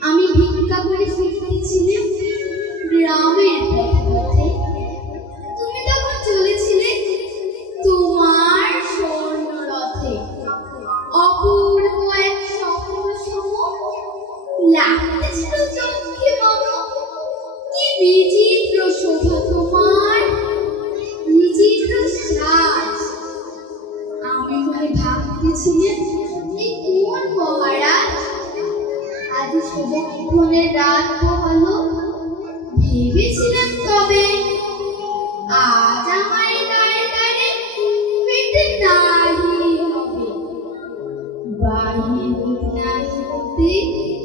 আমি ভিক্ষা করে ফিরতেছিলাম গ্রামের পথে তুমি তখন চলেছিলে তোমার স্বর্ণ রথে অপূর্ব এক স্বপ্ন সম। লাগতেছিল চোখে মতো কি বিচিত্র শোভা। এই কোন মহারাজ? আজ শুভক্ষণের রাত পোহালো। ভেবেছিলাম তবে আজ আমায় দাঁড়ে দাঁড়ে ফিরতে নাহি হবে। বাহির নাই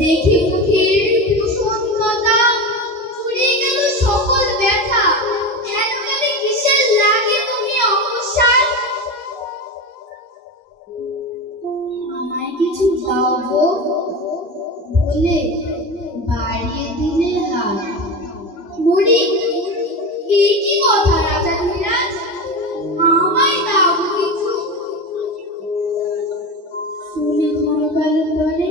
দেখি মুখের ফুরিয়ে গেল সকল ব্যথা। কিসের লাগে আমায় কিছু দাও বলে বাড়িয়ে দিলে হাত। মরি এই কি কথা রাজা ধীরাজ? শুনে ক্ষণকাল পরে